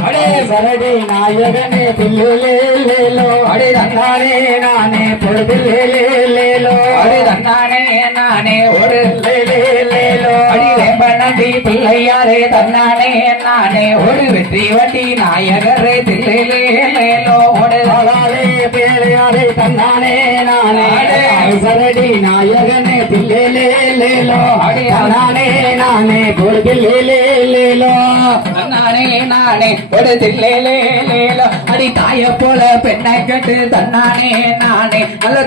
அடே சரடி நாயகனே பில்லுலேலோ அடே தன்னானே நானே பொழுதிலேலோ அடே தன்னானே நானே ஒரு லேலேலோ அடி வேம்பனடி பிள்ளையாரே தன்னானே நானே ஒரு வெற்றி வட்டி நாயகரே தில்லேலேலோ ஒரு தலாலே பிள்ளையாரே தன்னானே நானே. சரடி நாயகனே பில்லேலேலோ அடி நானே நானே பொழுதிலேலோ நானே நானே ஒரு அடி தாய போல பெண்ணை கட்டு தன்னானே நானே. நல்ல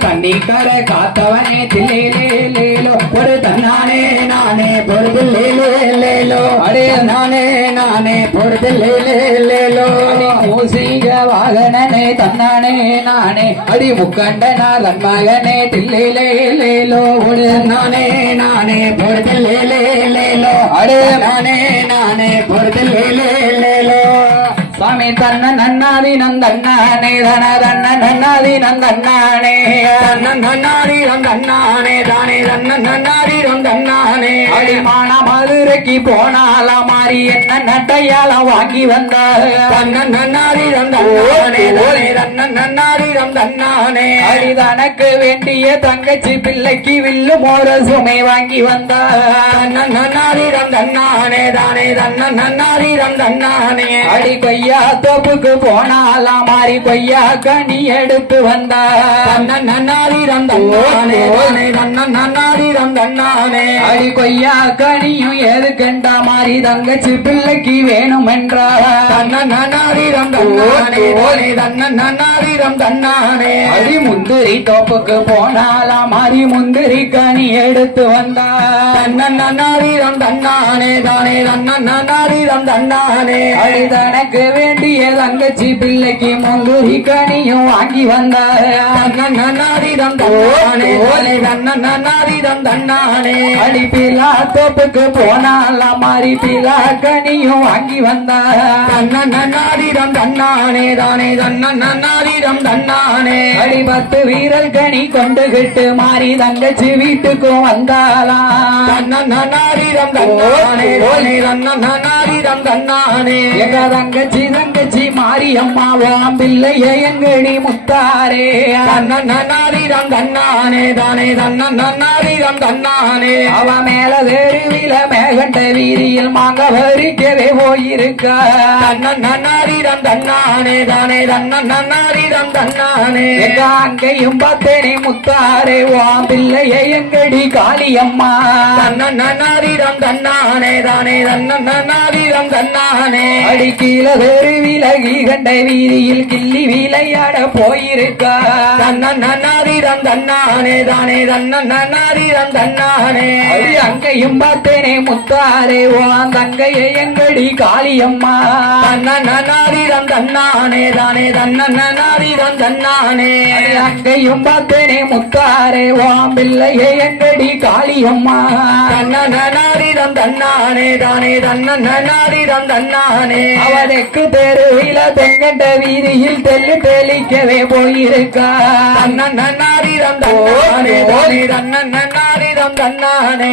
கர காத்தவனே தில்லேலேலோ ஒரு தன்னானே நானே பொறுதில்லேலேலோ அடே நானே நானே பொறுதில்லேலேலோ மூசிக வாகனனே தன்னானே நானே. அடி முக்கண்டனா தன் மகனே தில்லேலேலோ ஒரு நானே நானே பொழுதிலேலோ அடே. நானே நானே பொழுதிலேலோ சுவாமி தன்ன நன்னாதி நந்தண்ணானே தன தன்ன நன்னாதி நந்தண்ணானே தன்ன நன்னாதி நந்தண்ணானே தானே தன்ன நன்னாதி நந்தண்ணானே அடிமான மதுரைக்கு போனால மாறி என்ன நட்டையால வாங்கி வந்த? தன்ன நன்னாதி நந்தண்ணானே தானே தன்ன நன்னாதி நந்தண்ணானே அடி தனக்கு வேண்டிய தங்கச்சி பிள்ளைக்கு வில்லு மோர சுமை வாங்கி வந்த தன்ன நன்னாதி நந்தண்ணானே தானே தன்ன நன்னாதி நந்தண்ணானே அடி கொய்யா தோப்புக்கு போனாலாம் மாறி கொய்யா கனி எடுத்து வந்தா நன்னாரிரம் தன்னானே நன்னாரிரம் தன்னானே அடி கொய்யா கனியும் எது கண்டா மாறி தங்கச்சி பிள்ளைக்கு வேணும் என்றா நன்னாரிரம் தன்னானே நன்னாரிரம் தன்னானே. அடி முந்திரி தோப்புக்கு போனாலாம். மாறி முந்திரி கனி எடுத்து வந்தா நன்னாரிரம் தன்னானே தானே. நன்னாரிரம் தன்னானே. அடி தனக்கு வேண்டிய தங்கச்சி பிள்ளைக்கு முந்திரி கனியும் வாங்கி வந்தார் நன்னாரிடம் தன்னானே நன்னாரிடம் தன்னானே. அடி பிலா தோப்புக்கு போனால மாறி பிலா கனியும் வாங்கி வந்தார் நன்னாரிடம் தன்னானே தானே. நன்னாரிடம் தன்னானே. அடி பத்து வீரல் கனி கொண்டு கிட்டு மாறி தங்கச்சி வீட்டுக்கும் வந்தாலாம் நன்னாரிடம் தன்னானே. நன்னாரிடம் தன்னானே. எங்க தங்கச்சி தங்கச்சி மாரியம்மாவாம் பிள்ளைய எங்கடி முத்தாரே. நன்னாரிடம் தன்னானே. தானே நன்னாரிடம் தன்னானே. அவ மேல தெருவில மேகண்ட வீதியில் மாங்க வரிக்கவே போயிருக்க. நன்னாரிடம் தன்னானே. தானே தன்னானே. எங்க அங்கேயும் பார்த்தேனே முத்தாரே வாம் பிள்ளைய எங்கடி காளியம்மா? நன்னாரிடம் தன்னானே தானே நன்னாரிடம் தன்னானே. அடி கீழ வெறு விலகி கண்ட வீதியில் கிள்ளி விளையாட போயிருக்கா? நன்னாரிடம் தன்னானே தானே நன்னாரிடம் தன்னானே. அடி அங்கேயும் பார்த்தேனே முத்தாரே வான் தங்கையை எங்கடி காளியம்மா? நன்னாரிடம் தன்னானே தானே தன்னானே. அங்கேயும் பார்த்தேனே முத்தாரே வாம் பிள்ளையை எங்கடி காளியம்மா. நன்னாரிடம் தன்னானே தானே நன்னாரிடம் தன்னானே. அவனுக்கு தெருவில தெங்கண்ட வீதியில் தெல்லு தெளிக்கவே போயிருக்கா. நன்னாரிடம் தன்னானே தானே நன்னாரிடம் தன்னானே.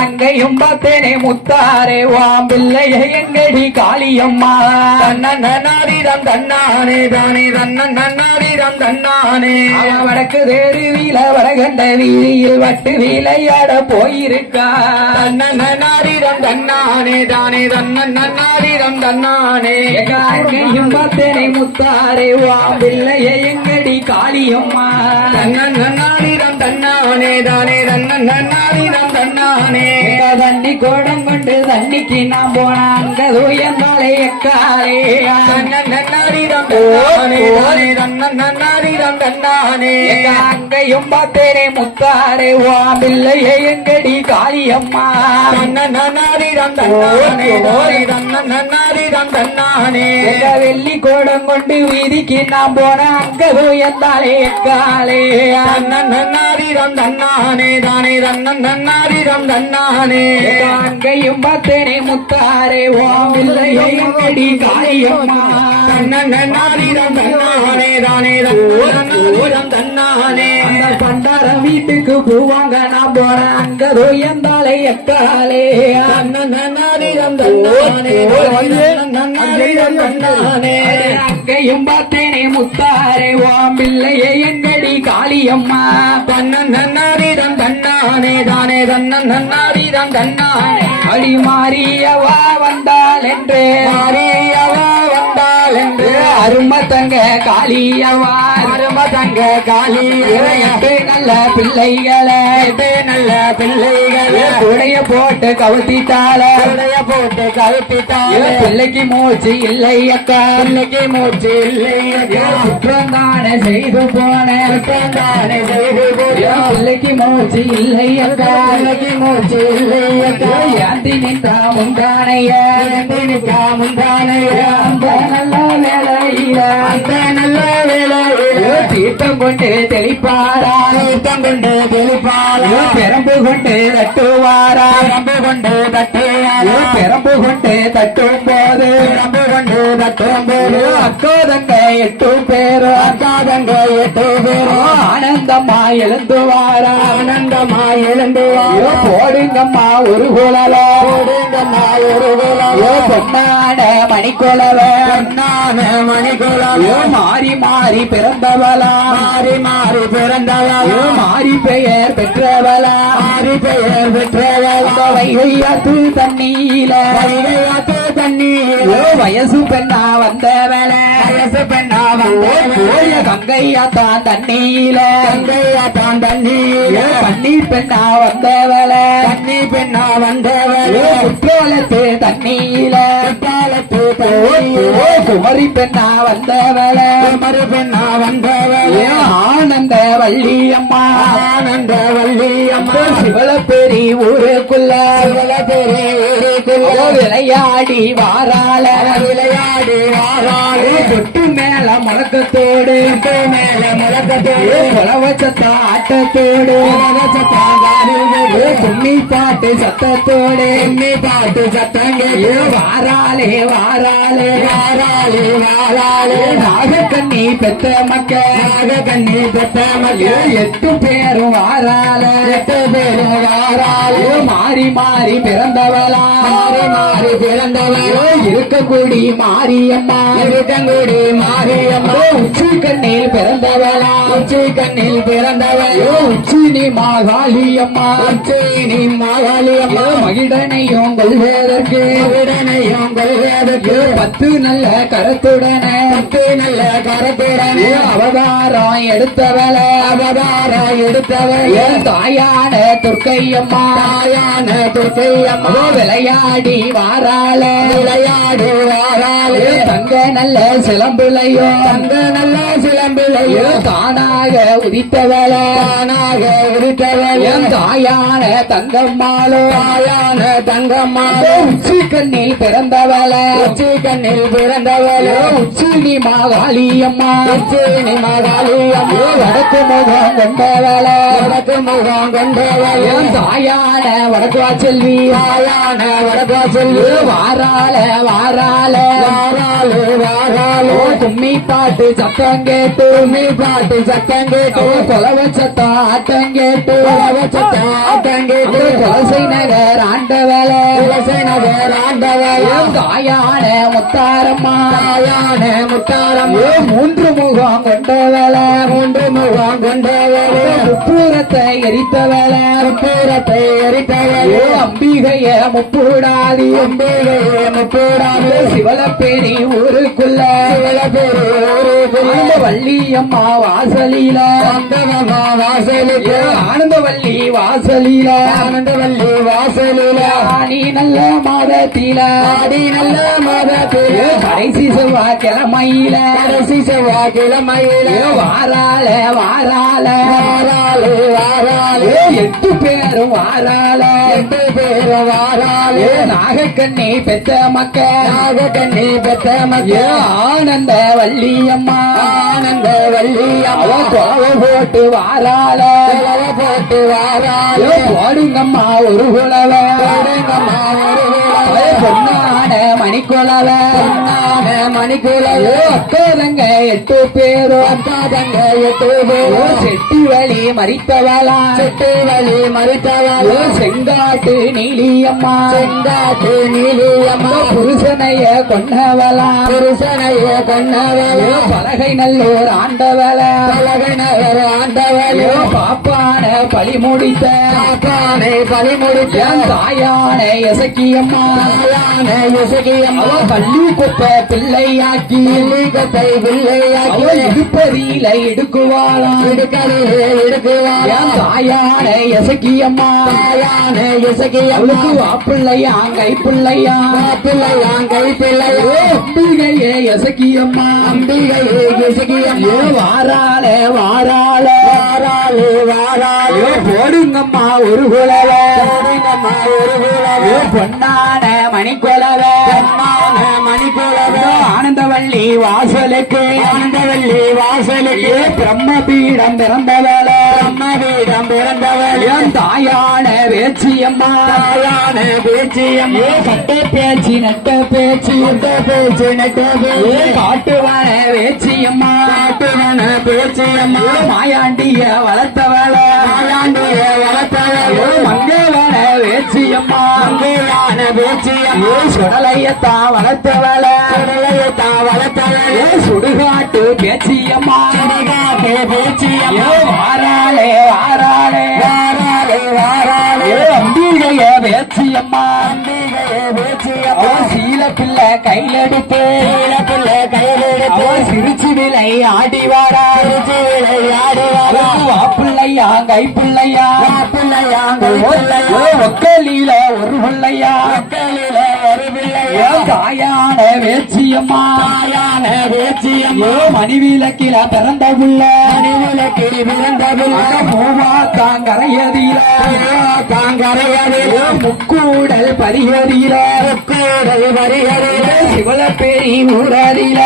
அங்கேயும் பார்த்தேனே முத்தாரே வாம் பிள்ளையை எங்கடி காளியம்மா. நன்னாரிடம் தன்னானே தானே தன்னானே அவன் வடக்கு தெருவில வடகண்ட வீதியில் வட்டு விளையாட போயிருக்கா. தன்னானே தானே நன்னாரிடம் தன்னானே. எங்க அங்கேயும் பார்த்தேனே முத்தாரே வாம் பிள்ளையை எங்கடி காளியம்மா. தன்னானே தானே நன்னாரிடம் தன்னானே தண்ணி கோடம் கொண்டு தண்ணிக்கு நான் போனா அங்க தூயந்தாலே எக்காலே நன்னாரிடம் தன்னானே தானே தன்னானே எங்க அங்கேயும் பார்த்தேனே முத்தாரே வாம் பிள்ளையை எங்கடி காளியம்மா நன்னாரிடம் தன்னானே நன்னாரிடம் தன்னானே எங்க வெள்ளி கோடம் கொண்டு வீதிக்கு நான் போன அங்க தூயந்தாலே எக்காலே நன்னாரிடம் தன்னானே தானே தன்னன் நன்னாரிடம் தன்னானே. அங்கேயும் பத்தனை முத்தாரே ஓ பிள்ளையை எங்கடி காளியம்மா. தன்னன்னாதீரம் தன்னானே தானே ஓரம் தன்னானே. அந்த பண்டார வீட்டுக்கு போவாங்க நான் போறேன். அங்க உயர்ந்தாலே எக்காலே தன்னன்னாதீரம் தன்னானே தன்னாதீரம் தன்னானே. அங்கையும் பார்த்தேனே முத்தாரே ஓம் பிள்ளையே எங்கடி காளியம்மா தன்னன்னாதீரம் தன்னானே தானே தன்னன் தன்னன்னாதீரம் தன்னானே. அடி மாறியவா வந்தாள் என்றே. மாறியவா என்று அரும தங்க காளியவா. அரும தங்க காளி நல்ல பிள்ளைகளை. நல்ல பிள்ளைகளை. உடைய போட்டு கவுத்திட்டாள. உடைய போட்டு கழுப்பிட்டாள் பிள்ளைக்கு மூச்சு இல்லை அக்கா. பிள்ளைக்கு மூச்சு இல்லை குற்றம் தானே செய்து போனேன் தானே செய்து போயா பிள்ளைக்கு மூச்சு இல்லை அக்கா. பிள்ளைக்கு மூச்சு இல்லை ஏந்தி நின்றா முந்தானைய. முந்தானையா. நல்ல வேலையில அந்த நல்ல வேலை தீர்த்தம் கொண்டு தெளிப்பாரா தீர்த்தம் கொண்டு தெளிப்பாரா பெரம்பு கொண்டு தட்டுவாரா? பெரம்பு கொண்டு தட்டையாளா பெரம்பு கொண்டு தட்டும் போது பெரம்பு கொண்டு தட்டும் போது. அக்கோ தங்க எட்டு பேரும் அக்காதங்க எட்டு பேரும் ஆனந்தம்மா எழுந்துவாரா? ஆனந்தமா எழுந்து போடுங்கம்மா ஒரு குழலோ. ஓடுங்கம்மா ஒரு ஐயோ பொன்னாட மணிக்குழல. மணிக்குளம் ஐயோ மாறி மாறி பிறந்தவளா. மாறி மாறி பிறந்தவளா. ஐயோ மாறி பெயர் பெற்றவளா. மாறி பெயர் பெற்றவளா. வைகையாத்து தண்ணீல. வைகையாத்து தண்ணீர் ஐயோ வயசு பெண்ணா வந்தவள. வயசு பெண்ணா போய வந்த கங்கையாத்தான் தண்ணீல தங்கையா தான் ஐயோ தண்ணீர் கண்ணீர் பெண்ணா வந்தவள. தண்ணி பெண்ணா வந்தவள. குற்றோலத்து காலத்து ஐயோ தண்ணீர் குமரி பெண்ணா வந்தவள. மறு பெண்ணா வந்தவள. ஆனந்த வள்ளியம்மா. ஆனந்த வள்ளி அம்மா சிவல பெரி ஊருக்குள்ள. ஐயோ விளையாடி. வாராள விளையாடி வாராளே தொட்டு மேல முழக்கத்தோடு தொட்டு மேல குலவச்சத்த ஆட்டத்தோடு கும்மி பாட்டு சத்தத்தோடு. எம்மி பாட்டு சத்தங்க வாராளே வாராளே. வாராளே வாராளே. நாகக்கண்ணி பெத்த மக்க நாக கண்ணி பெத்த மகள் எட்டு பேரும் வாராள. எட்டு பேரும் வாராளே. மாறி மாறி பிறந்தவளா. மாறி மாறி பிறந்தவள். இருக்கக்கூடி மாரியம்மா. இருக்கங்குடி மாரியம்மா. உச்சி கண்ணில் பிறந்தவளா. உச்சி கண்ணில் பிறந்தவள் ஐயோ உச்சினி மாகாளியம்மா உச்சினி மாகாளியம்மா ஐயோ மகிடனையும் கொள்வதற்கு. விடனையும் கொள்வதற்கு. பத்து நல்ல கரத்துடனே. பத்து நல்ல கரத்துடனே. அவதாரம் எடுத்தவள. அவதார எடுத்தவள். தாயான துர்க்கையம்மா தாயான துர்க்கையம்மா விளையாடி வாராள. விளையாடு வாராளே. ஐயோ தங்க நல்ல சிலம்பிளையோ தங்க நல்ல சிலம்பிலையோ ஐயோ தானாக உதித்தவள. தானாக இருத்தவள் என் தாயான தங்கம்மாளோ. தாயான தங்கம்மா ஐயோ உச்சி கண்ணில் பிறந்தவள. உச்சி கண்ணில் பிறந்தவள். உச்சினி மாகாளியம்மா உச்சினி மாகாளியம்மா வடக்கு முகம் கொண்டவள. வடக்கு முகம் கொண்டவள். என் தாயான செல்வி தாயான வடக்கா சொல்லு வாரால வாரால வாராளு ஓ கும்மி பாட்டு சத்தம் கேட்டு நீ பாட்டு சத்தம் கேட்டு. கொலவ சத்தம் ஆட்டம் கேட்டு சத்தம் ஆட்டம் கேட்டு. கொலசை நகர் ஆண்டவள துளசி நகர் ஆண்டவள். தாயான முத்தாரம்மா தாயான முத்தாரம் ஐயோ மூன்று முகம் கொண்டவள? மூன்று முகம் கொண்டவள். முப்பூரத்தை எரித்தவள. முப்பூரத்தை எரித்தவள். அம்பிகைய முப்பூடாதி அம்பிகையே முப்பூடாது சிவலப்பேரி ஊருக்குள்ள வள்ளியம்மா வாசலில. ஆனந்தவல்லி வாசலில. ஆனந்தவள்ளி வாசலில. ஆனந்தவல்லி வாசலில. ஆணி நல்ல மாதத்தில. ஆடி நல்ல மாதத்தில. கடைசி செவ்வாய் கிழமையில. கடைசி செவ்வாய்க்கிழமையில வாராள வாராள. வாராளு வாராளு. எட்டு பேரும் வாராள. எட்டு பேர் வாராளு. நாகக்கண்ணி பெத்த மக்க நாக கண்ணி மத்திய ஆனந்த வள்ளியம்மா ஆனந்த வள்ளி அவ குழவ போட்டு வாராள. அவ போட்டு வாராளு. போடுங்கம்மா ஒரு குழவ கொடுங்கம்மா ஒரு பொன்னான மணிக்குழவ பொன்னான மணிக்குலவே அக்கோதங்க எட்டு பேரும் அக்காதங்க எட்டு ஓ பேரும் செட்டி வழி மறித்தவளா? செட்டு வழி மறுத்தவாள்? செங்காட்டு நீலியம்மா? செங்காட்டு நீலியம்மா? புருஷனைய கொன்னவளா? புருஷனைய கொன்னவள்? பலகை நல்லோர் ஆண்டவளா? பலகனவர் ஆண்டவள்? ஓ பாப்பான பழி முடித்த காப்பானை பலி முடித்த தாயான எசக்கியம்மா. தாயான இசகியம்மா அவ பள்ளி குப்ப பிள்ளையாக்கி கத்தை பிள்ளையாக்கி. இடுப்பதியில இடுக்குவாளா இடுக்கலையே இடுக்குவாள் என் தாயான எசக்கியம்மா. தாயான இசகியம்மா அவளுக்கு வாப்பிள்ளையா கை பிள்ளையா பிள்ளையாம் கை பிள்ளையோ அம்பிகையே எசக்கியம்மா. அம்பிகையே இசகியம்மா ஏ வாராளே வாராளே. வாராளே வாராளே போடுங்கம்மா ஒரு குலவ ஓடினம்மா ஒரு குலவே பொன்னான மணிக்குலவ பொன்னான மணிக்குலவே ஆனந்தவள்ளி வாசலுக்கு. ஆனந்தவல்லி வாசலுக்கு. ஏ பிரம்ம பீடம் பிறந்தவள. பிரம்மவீடம் பிறந்தவள். என் தாயான வேச்சியம்மா தாயான பேச்சியம்மா. ஏ கட்ட பேச்சு நட்ட பேச்சு. நட்ட பேச்சு நட்ட பேச்சு. காட்டுவான வேச்சியம்மா காட்டுவன பேச்சியம்மா. மாயாண்டிய வளர்த்தவள. ஆயாண்டிய ஏ சுடலையத்தா வளர்த்தவள. கடலையத்தான் வளர்த்தவள். சுடுகாட்டு பேச்சியம்மா. சுடுகாட்டு ஏ பேச்சியம்மா வாராளே. வாராளே வாராளே. வாராளே அம்பிகைய பேச்சியம்மா. அம்பிகையே பேச்சியம்மா. சீல பிள்ளை கையிலெடுத்து. ஆடி வாரா. விளையாடி அவளுக்கு வாப்பிள்ளையா கை பிள்ளையா. பிள்ளையாங்க ஏ ஒக்கலில ஒரு பிள்ளையா. மக்களில ஒரு பிள்ளையா. தாயான வேச்சியம்மா. தாயான பேச்சியம்மா ஏ மணிவிலக்கில பிறந்த புள்ள. மணிவிலக்கு பிறந்த பிள்ளை. பூமா தாங்கரையதில தாங்கரையதில் ஏ முக்கூடல் பரிகதில கூடல் வருகிறதில் சிவல பெரி ஊரதில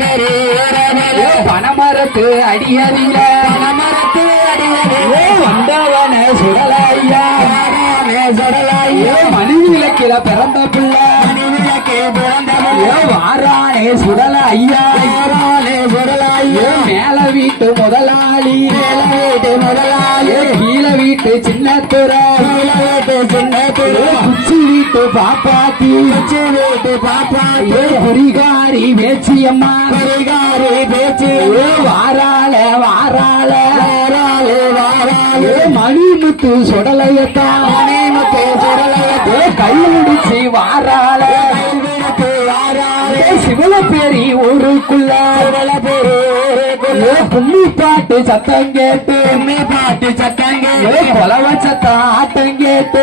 பெரிய ஏ பனமரத்து அடியதில மரத்து அடியதில் ஏ வந்தவன சுடலையா சுடலாய் ஏ மணிவிலக்கில பிறந்த பிள்ளை? மணிவிலக்கு பிறந்த வாரானே சுடல ஐயா சுடலாய் ஏ மேல வீட்டு முதலாளி வீட்டு முதலாளி. கீழ வீட்டு சின்னத்துறை. வீட்டு சின்ன திரு குச்சி வீட்டு பாப்பாத்தி. உச்சி வீட்டு பாப்பா ஏ புரிகாரி வேச்சியம்மா பரிகாரி பேச்சு. ஏ வாராள வாராள. வாராளே வாராளே. ஏ மணிமுத்து சுடலையத்தா. மணிமுத்து சுடலையத்தா. கை முடிச்சு வாராள. கைவிளக்கு வாராளே ஏ சிவலப்பேரி ஊருக்குள்ள சுடல பெரிய ஏ புள்ளி பாட்டு சத்தம் கேட்டு. எம்மி பாட்டு சத்தங்க ஏ கொலவ சத்தம் ஆட்டம் கேட்டு.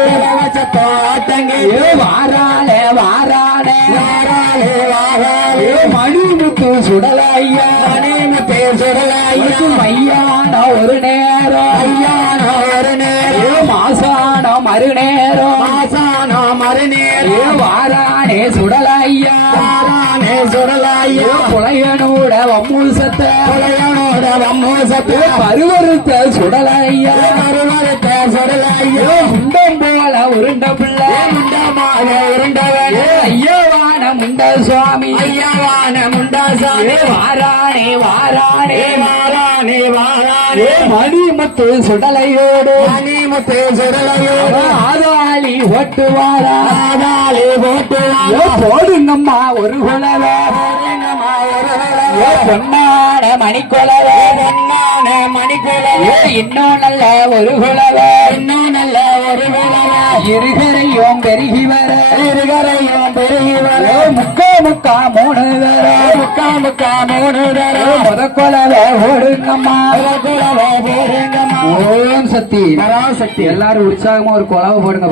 சத்தாட்டங்க ஏ வாராள வாராள. வாராளே வாராளே. ஏ மணிமுத்து சுடலையா. மணிமுத்து சுடலாய். மையான ஒரு நேரம். ஐயான ஒரு நேரம். மாசான மறுநேரம். மாசானோ ஏ மறுநேரம் வாரானே சுடலையா வாரானே சுடலாய் புலையனோட வம்முசத்த புலையனோட வம்மோசத்து பருவருத்த சுடலையா வருவரத்த சுடலாய் ஏ முண்டம் போல உருண்ட பிள்ளை. முண்டமாக இருண்டவன் ஏ ஐயவான முண்ட சுவாமி? ஐயாவான முண்டாசாமி ஏ வாரானே வாரானே. வாரானே வாரானே. மணிமுத்து சுடலையோடு. மணிமுத்து சுடலையோடு. ஆதாளி ஓட்டுவாரா ஆதாளி ஏ போடுங்கம்மா ஒரு குலவ பொன்னான மணிக்குலவ பொன்னான மணிக்குழவே. ஏ இன்னும் நல்ல ஒரு குலவ இன்னும் நல்ல இருகரையும் பெருகி வர இருகரையும் பெருகி வர முக்கா முக்கா மூணு வர முக்கா முக்கா மூணு ஏ தரம் முத குலவ ஓடுங்கம்மா. குழவே போடுங்கம்மா ஓம் சக்தி. பராசக்தி எல்லாரும் உற்சாகமா ஒரு குலவை போடுங்க